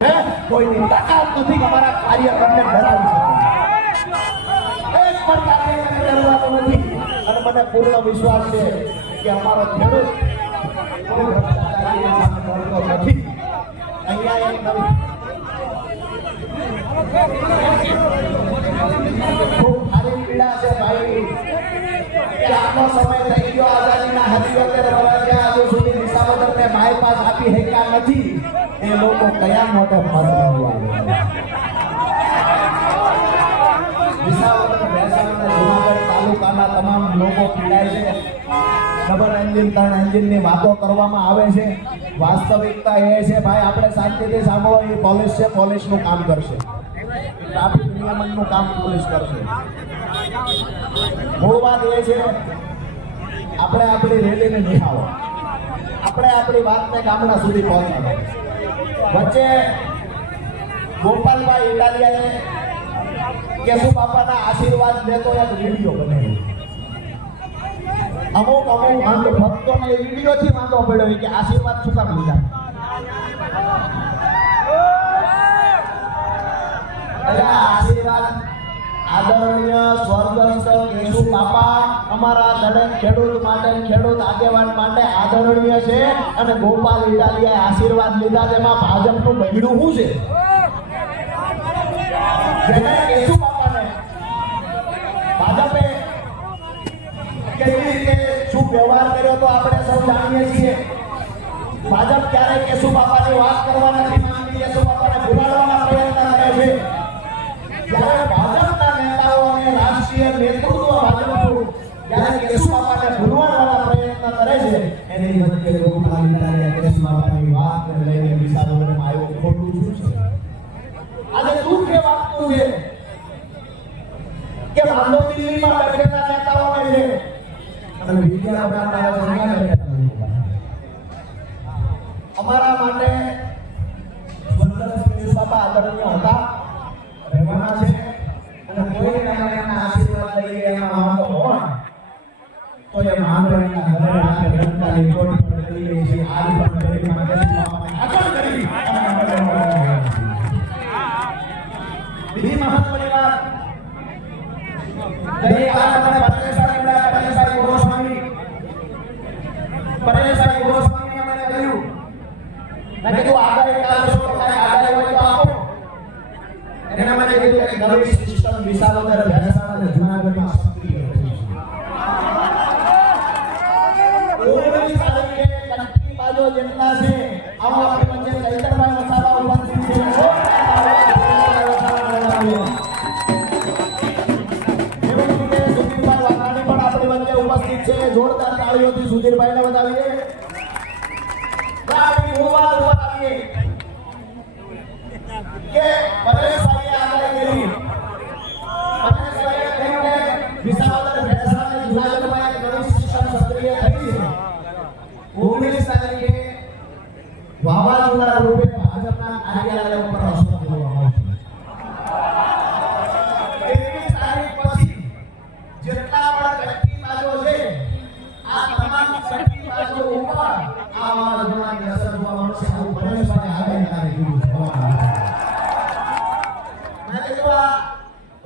કોઈની તાકાત નથી કે અમારા કાર્યકરને ડરાવી શકે. એક પણ કાર્યકરને ડરવાનું નથી. અને મને પૂર્ણ વિશ્વાસ છે કે અમારો ખેડૂત કોઈ ભ્રષ્ટાચારીની સામે ડરતો નથી. અહીંયા એક નવી ખૂબ સારી પીડા છે ભાઈ કે આટલો સમય થઈ ગયો આઝાદીના 77 વર્ષ થયા હજુ સુધી વિસાવદરને બાયપાસ આપી શક્યા નથી. એ લોકો કયા મોટે ફરવા વિસાવદર ભેસાણ જુનાગઢ તાલુકાના તમામ લોકો પીડાય છે. ડબલ એન્જિન 3 એન્જિનની વાતો કરવામાં આવે છે. વાસ્તવિકતા એ છે ભાઈ આપણે શાંતિથી સાંભળો. એ પોલીસ છે, પોલીસનું કામ કરશે. ટ્રાફિક નિયમનનું કામ પોલીસ કરશે. મૂળ વાત એ છે આપણે આપણી રેલીને નિહાળો. આપણે આપણી વાતને ગામડા સુધી પહોંચાડો. વચ્ચે ગોપાલભાઈ ઇટાલિયાએ કેશુ બાપાના આશીર્વાદ લેતો એક વિડીયો બનાવ્યો. અમુક અંધ ભક્તોને એ વિડીયોથી વાંધો પડ્યો કે આશીર્વાદ શું કામ લીધા. આશીર્વાદ આદરણીય સ્વર્ગસ્થ કેશુ બાપા અમારા દરેક ખેડૂત માટે, ખેડૂત આગેવાન માટે આદરણીય છે. અને ગોપાલ ઇટાલિયાએ આશીર્વાદ લીધા. તેમાં ભાજપનું બગડ્યું શું છે? જેને કેશુ બાપાને ભાજપે કેવી રીતે શું વ્યવહાર કર્યો તો આપણે સૌ જાણીએ છીએ. ભાજપ ક્યારેય કેશુ બાપાની વાત કરવા નથી માંગતી. કેશુ બાપાને ભૂલાડવાના પ્રયત્ન કરે છે. જ્યારે ભાજપના નેતાઓ અને રાષ્ટ્રીય નેતૃત્વ ભાજપનું જ્યારે કેશુ બાપાને ભૂલવાડવાના પ્રયત્ન કરે છે એની વચ્ચે ગોપાલ ઇટાલિયા કેશુ બાપાની વાતને લઈને વિસાવદરમાં આવ્યો. ખોટું શું છે? આજે દુઃખ એ વાતનું છે કે વાંધો દિલ્હીમાં બેઠેલા નેતાઓને છે અને બીજા અમારા માટે કેશુ બાપા આદરણીય હતા, રહેવાના છે. અને કોઈ એના આશીર્વાદ લઈ એમાં વાંધો હોય તો એ માંગણીના ઘરે રાખે રંગતાની ચોટ પર કરી લે છે. આજ પણ ગરીબમાં કેશુ બાપાને આગળ કરી બીજી મહત્વની વાત પરેશભાઈ ગોસ્વામી અમને કહ્યું મેં કીધું આગાહી કાઢો તો કાંઈ આગાહી હોય તો આપો. એના માટે કીધું કે નવી સિસ્ટમ વિસાવદર ભેસાણ અને જુનાગઢમાં સક્રિય થઈ છે. 19 તારીખે કંટકી બાજુ જેટલા છે આવો આપણી વચ્ચે ચૈતરભાઈ વસાવા ઉપસ્થિત છે. ઉપસ્થિત છે. જોરદાર તાળીઓથી સુધીરભાઈને વધાવીએ. આપણી મૂળવાદ ઉપર આવીએ કે પરેશભાઈએ આગળ કરી. પરેશભાઈએ કહ્યું કે વિસાવદર ભેસાણ અને જુનાગઢમાં એક નવી સિસ્ટમ સક્રિય થઈ છે. 19 તારીખે વાવાઝોડા રૂપે ભાજપના કાર્યાલય ઉપર અસર કરવામાં આવશે. 23 તારીખ પછી જેટલા પણ કટકી બાજુ છે આ તમામ કટકી બાજુ ઉપર આ વાવાઝોડાની અસર જોવા મળશે. આવું પરેશભાઈ આગળ કીધું. મેં કીધું આ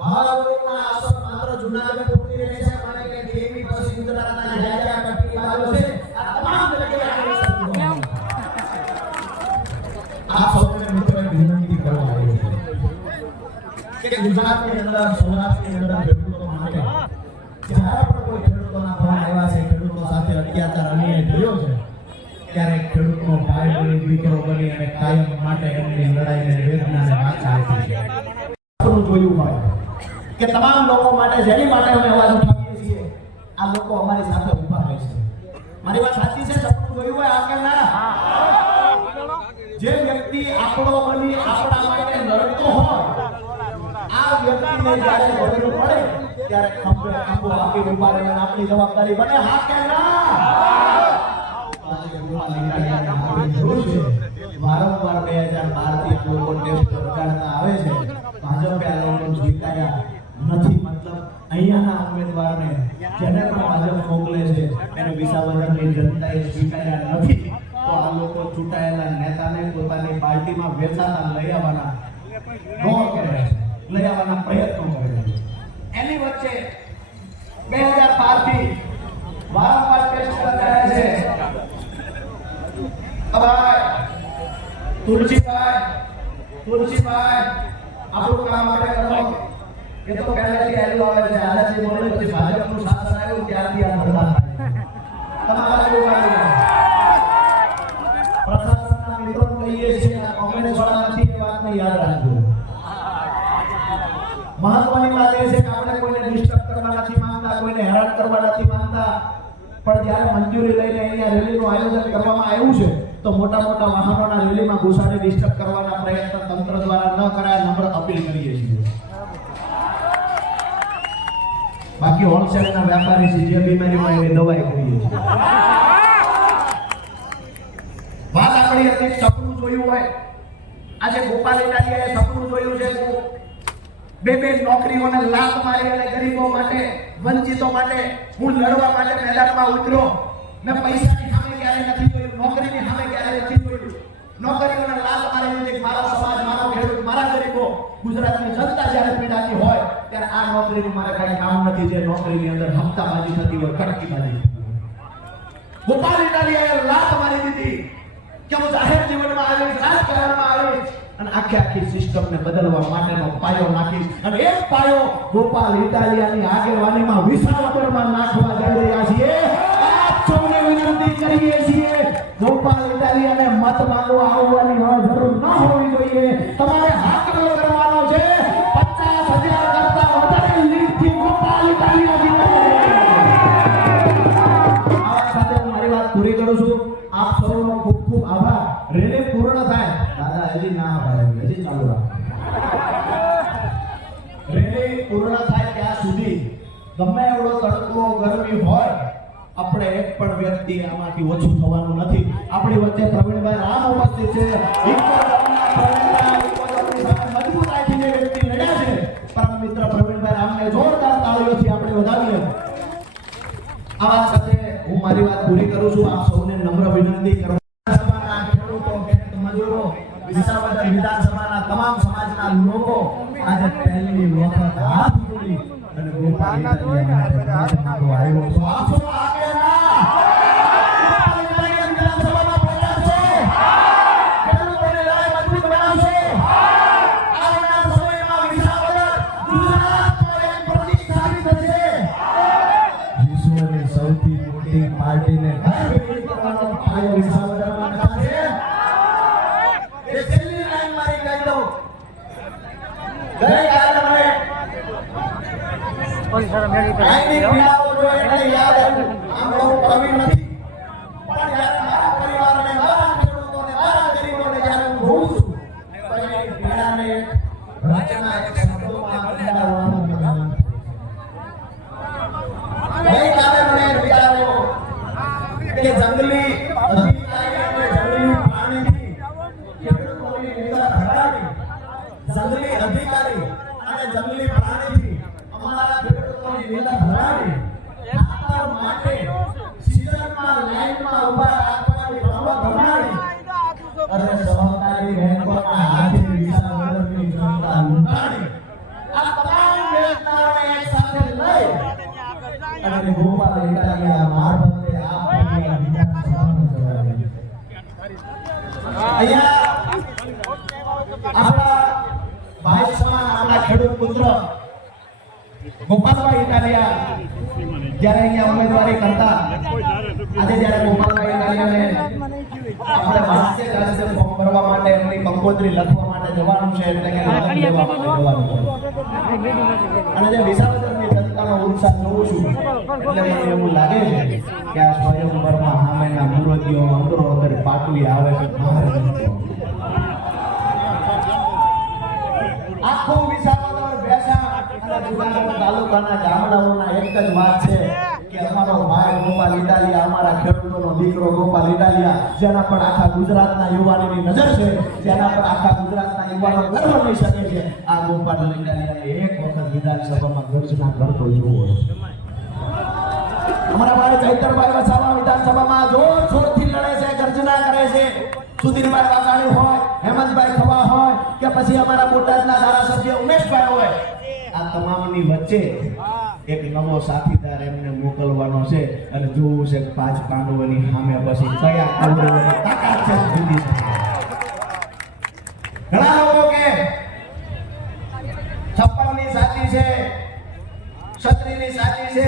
વાવાઝોડાની અસર માત્ર જુનાગઢ પૂરતી રહેશે કારણ કે દેવી પછી ગુજરાતના જ્યાં કટકી બાજુ છે આ તમામ જગ્યાએ અસર જોવા મળશે. આ સૌને મિત્રોએ વિનંતી કરવા આવ્યો છે કે ગુજરાતની અંદર, સૌરાષ્ટ્રની અંદર ખેડૂતો માટે જ્યારે પણ કોઈ ખેડૂતોના ફોન આવ્યા છે, ખેડૂતો સાથે અત્યાચાર અન્યાય થયો છે ત્યારે ખેડૂતનો ભાઈ બની, દીકરો બની અને કાયમ માટે એમની લડાઈને વેદનાને પાછા આપી છે. આપણું જોયું હોય કે તમામ લોકો માટે જેની માટે અમે અવાજ ઉઠાવીએ છીએ આ લોકો અમારી સાથે ઊભા રહે છે. મારી વાત સાચી છે? સપનું જોયું હોય આ કે ના? જે વ્યક્તિ આપણો બની આપણા માટે લડતો હોય આ વ્યક્તિને જ્યારે જરૂર પડે ત્યારે ખંભે ખંભો આપી ઉભા રહીને આપણી જવાબદારી બને. હા કે ના? વારંવાર 2012 થી લોકો ટેસ્ટ વગાડતા આવે છે. ભાજપે આ લોકો સ્વીકાર્યા નથી. મતલબ અહીંયાના ઉમેદવારને જેને પણ ભાજપ મોકલે છે એને વિસાવદરની જનતાએ સ્વીકાર્યા નથી. તો આ લોકો ચૂંટાયેલા નેતાને પોતાની પાર્ટીમાં વેચાતા લઈ આવવાના દોડ કરે છે, લઈ આવવાના પ્રયત્નો કરે છે. એની વચ્ચે 2012 થી વારંવાર ટેસ્ટ કરાયા છે. ભાઈ તુલસીભાઈ આપણું કામ આપણે કરો. એ તો પહેલાથી આલ્યો આવે છે, આનાથી બોલે પછી ભાજપનું શાસન આવ્યું ત્યારથી આ બરબાદ તમારા પ્રશાસનના મિત્રો કહીએ છીએ કોંગ્રેસ વાળાથી એ વાતને યાદ રાખજો. મહત્વની વાત એ છે કે આપણે કોઈને ડિસ્ટર્બ કરવા નથી માંગતા, કોઈને હેરાન કરવા નથી માંગતા, પણ જ્યારે મંજૂરી લઈને અહીંયા રેલીનું આયોજન કરવામાં આવ્યું છે તો મોટા મોટા વાહનોના રેલીમાં ઘુસાડી ડિસ્ટર્બ કરવાના પ્રયત્ન તંત્ર દ્વારા ન કરાય, નમ્ર અપીલ કરીએ છીએ. બાકી હોલસેલના વેપારી છે, જે બીમારીમાં એની દવાઈ કરીએ છીએ. વાત આપણી હતી સપનું જોયું હોય. આજે ગોપાલ ઇટાલિયાએ સપનું જોયું છે બે નોકરીઓને લાત મારી અને ગરીબો માટે, વંચિતો માટે હું લડવા માટે મેદાનમાં ઉતર્યો. મેં પૈસાની સામે ક્યારે નથી જોયું, નોકરીની સામે ક્યારે નથી જોયું. નોકરીઓને લાત મારી દીધી. મારો સમાજ, મારો ખેડૂત, મારા ગરીબો, ગુજરાતની જનતા જ્યારે પીડાતી હોય ત્યારે આ નોકરીનું મારે કઈ કામ નથી. જે નોકરીની અંદર હપ્તાબાજી થતી હોય, કડકીબાજી થતી હોય. ગોપાલ ઇટાલિયાએ લાત મારી દીધી કે હું જાહેર જીવનમાં આવીશ, રાજકારણમાં આવીશ અને આખી સિસ્ટમને બદલવા માટેનો પાયો નાખીશ. અને એક પાયો ગોપાલ ઇટાલિયાની આગેવાનીમાં વિસાવદરમાં નાખવા જઈ રહ્યા છીએ. આપ સૌને વિનંતી કરીએ છીએ, ગોપાલ ઇટાલિયાને મત માંગવા આવવાની જરૂર ન હોવી જોઈએ. તમારે હાકલો કરવાનો છે. 50,000 કરતા વધારે લીડથી ગોપાલ ઇટાલિયા જીતે. આ સાથે હું મારી વાત પૂરી કરું છું. આપ સૌનો ખૂબ ખૂબ આભાર. રેલી પૂર્ણ થાય દાદા હજી ના ભાઈ, હજી ચાલુ રાખ. રેલી પૂર્ણ થાય ત્યાં સુધી ગમે એવડો તડકો ગરમી હોય, આપણે એક પણ વ્યક્તિ આમાંથી ઓછું થવાનું નથી. આપણી વચ્ચે પ્રવીણભાઈ રામ ઉપસ્થિત છે. મજબૂતાઈથી જે વ્યક્તિ લડ્યા છે, પરમ મિત્ર પ્રવીણભાઈ રામને જોરદાર તાળીઓથી આપણે વધાવીએ. આ વાત સાથે હું મારી વાત પૂરી કરું છું. આપ સૌને નમ્ર વિનંતી કરું, વિસાવદર વિધાનસભાના તમામ સમાજના લોકો આજે પહેલી વખત હાથ જોડી અને ગોપાલ ઇટાલિયા આવ્યો તો આપ સૌ આગેના ગોપાલ ઇટાલિયા વિધાનસભામાં પહોંચાડશો, ખેડૂતોને લડાઈ મજબૂત બનાવશો. આવનાર સમયમાં વિસાવદર ગુજરાતનો એક પ્રતીક સાબિત થશે. વિશ્વની સૌથી મોટી પાર્ટીને ઘર કરવાનો પાયો વિસાવદરમાં નખાશે. જંગલી અધિકારી અને જંગલી પ્રાણીથી અમારા ખેડૂતોની નિંદા ભરાવી ખાતર માટે સીઝનમાં લાઈનમાં ઊભા રાખવાની રમત ભરાવી અને સહકારી બેંકોના હાથે વિસાવદરની જનતા લૂંટાણી. આ તમામ યોજનાઓને એક સાથે લઈ અને ગોપાલ ઇટાલિયા મારફતે આપણી વિધાનસભામાં જવાય. અહીંયા આપણા ભાઈ સમાન આપણા ખેડૂત પુત્ર ગોપાલભાઈ ઇટાલિયા જ્યારે અહીંયા ઉમેદવારી કરતા, આજે જ્યારે ગોપાલભાઈ ઇટાલિયાને આપણે વાસ્તે રાસ્તે ફોર્મ ભરવા માટે, એમની કંકોત્રી લખવા માટે જવાનું છે, એટલે કે લગ્ન લેવા માટે જવાનું છે. અને જે વિસાવદરની જનતાનો ઉત્સાહ જોઉં છું એટલે મને એવું લાગે છે કે આ સ્વયંવરમાં સામેના મુરતીઓ અંદરો અંદર પાટવી આવે છે. આખું વિસાવદર બેસા અને જુનાગઢ તાલુકાના ગામડાઓના એક જ વાત છે કે અમારો ભાઈ ગોપાલ ઇટાલિયા, અમારા ખેડૂતોનો દીકરો ગોપાલ ઇટાલિયા, જેના પર આખા ગુજરાતના યુવાનોની નજર છે, જેના પર આખા ગુજરાતના યુવાનો ગર્વ લઈ શકે છે, આ ગોપાલ ઇટાલિયાને એક વખત વિધાનસભામાં ગર્જના કરતો જોવો. અમારા ભાઈ ચૈતરભાઈ વસાવા વિધાનસભામાં જોરશોરથી લડે છે, ગર્જના કરે છે. સુધીરભાઈ વાઘાણી હોય, હેમંતભાઈ ખવા હોય કે પછી અમારા બોટાદના ધારાસભ્ય ઉમેશભાઈ હોય, આ તમામની વચ્ચે એક નવો સાથીદાર એમને મોકલવાનો છે અને જોવું છે કે 5 પાંડવોની સામે પછી કયા કૌરવોની તાકાત છે જીતી શકે. ઘણા લોકો કે 56 ની સાચી છે, 36 ની સાચી છે,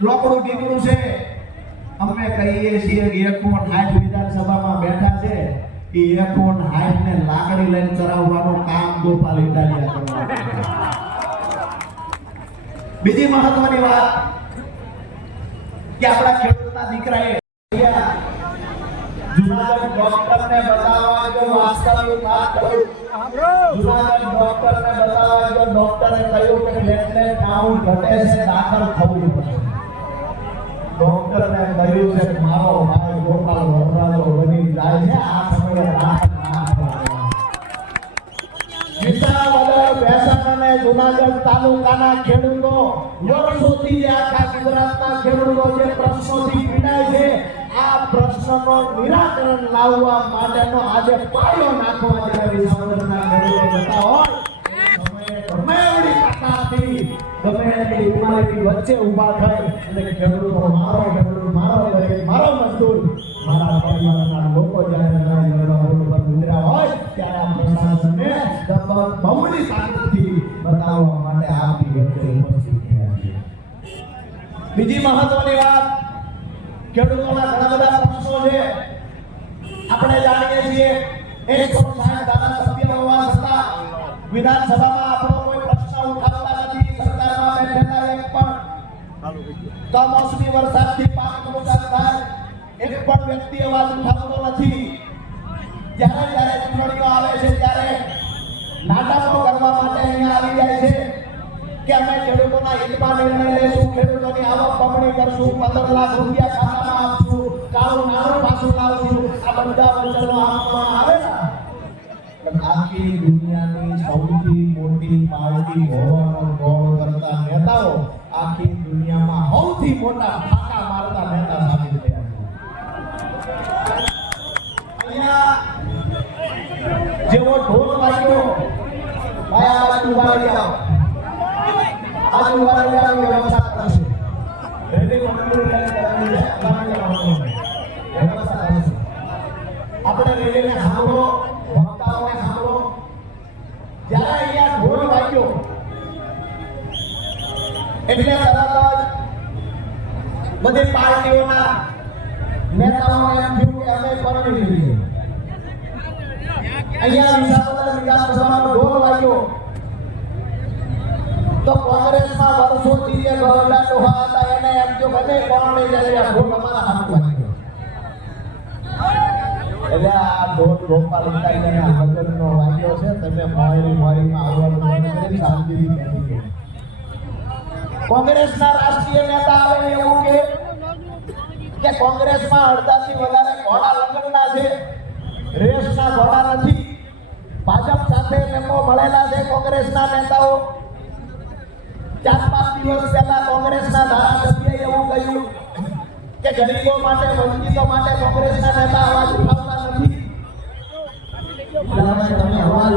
લોકડું ઢીકડું છે. અમે કહીએ છીએ કે 160 વિધાનસભામાં બેઠા છે, એ 160 ને લાકડી લઈને ચરાવવાનું કામ ગોપાલ ઇટાલિયા કરવાનું. બીજી મહત્વની વાત કે આપણા ખેડૂતના દીકરાએ જુનાગઢ ડોક્ટરને બતાવવા જો વાસ્તવિક વાત કરું, જુનાગઢ ડોક્ટરને બતાવવા જો ડોક્ટરે કહ્યું કે પ્લેટલેટ કાઉન્ટ ઘટે છે, દાખલ થવું પડશે. ડોક્ટરને કહ્યું છે કે મારો ભાઈ ગોપાલ વરરાજો બની જાય છે, આ સમયે દાખલ ના થવા. વિસાવદર, ભેસાણ અને જુનાગઢ તાલુકાના ખેડૂતો વર્ષોથી આખા ગુજરાતના ખેડૂતો જે પ્રશ્નોથી પીડાય છે, આ પ્રશ્નનો નિરાકરણ લાવવા માટેનો આજે પાયો નાખવા જ્યારે વિસાવદરના ખેડૂતો જતા હોય, ગમે એવડી તાકાતથી, ગમે એવી બીમારીની વચ્ચે ઊભા થાય અને ખેડૂતો મારો ગરીબ, મારો મજદૂર, મારા પરિવારના લોકો જ્યારે રોડ પર ગુજર્યા હોય ત્યારે આ પ્રશાસનને બમણી તાકાતથી બતાવવા માટે આપી વચ્ચે ઉપસ્થિત થયા છે. બીજી મહત્વની વાત, ખેડૂતોના ઘણા બધા પ્રશ્નો છે. આપણે જાણીએ છીએ 160 ધારાસભ્ય હોવા છતાં વિધાનસભામાં આપણો કોઈ પ્રશ્ન ઉઠાવતા નથી. સરકારમાં બેઠેલા એક પણ કમોસમી વરસાદથી પાક નુકસાન થાય એક પણ વ્યક્તિ અવાજ ઉઠાવતો નથી. જ્યારે ચૂંટણીઓ આવે છે ત્યારે નાટકો કરવા માટે અહીંયા આવી જાય છે કે અમે ખેડૂતોના હિતમાં નિર્ણય લેશું, ખેડૂતોની આવક બમણી કરશું, 15 લાખ રૂપિયા ખાતામાં આપશું, કાળું નાણું પાછું લાવશું. આ બધા વચનો આપવામાં આવે ને, આખી દુનિયાની સૌથી મોટી પાર્ટી હોવાનો ગૌરવ કરતા નેતાઓ આખી દુનિયામાં સૌથી મોટા ફાંકા મારતા નેતા સાબિત થયા છે. અહીંયા જેવો ઢોલ વાગ્યો, ભાઈ આજુબાજુની વ્યવસ્થા કરશે, રેલી મંડળી વ્યવસ્થા કરશે. આપણે રેલીને સાંભળો, વક્તાઓને સાંભળો. જ્યારે અહીંયા ઢોલ વાગ્યો એટલે તરત જ બધી પાર્ટીઓના નેતાઓને એમ થયું કે અમે પરણી લઈએ. અહીંયા વિસાવદર વિધાનસભાનો ઢોલ વાગ્યો તો કોંગ્રેસમાં વર્ષોથી જે ગોરડા ડોહા હતા એને એમ જો ગમે કોણ લઈ જાય, આ ઢોલ અમારા હાથમાં વાગ્યો. એટલે આ ઢોલ ગોપાલ ઇટાલિયાના ભજનનો વાગ્યો છે. તમે મોરીમાં આવવાનું બંધ કરી શાંતિથી બેસી ગયો. કોંગ્રેસના રાષ્ટ્રીય નેતા આવે એવું કે કોંગ્રેસમાં અડધાથી વધારે ઘોડા લગ્નના છે, રેસના ઘોડા નથી. ભાજપ સાથે મેમો મળેલા છે કોંગ્રેસના નેતાઓ. 4-5 દિવસ પહેલા કોંગ્રેસના ધારાસભ્યએ એવું કહ્યું કે ગરીબો માટે, વંચિતો માટે કોંગ્રેસના નેતા અવાજ ઉઠાવતા નથી. તમે અવાજ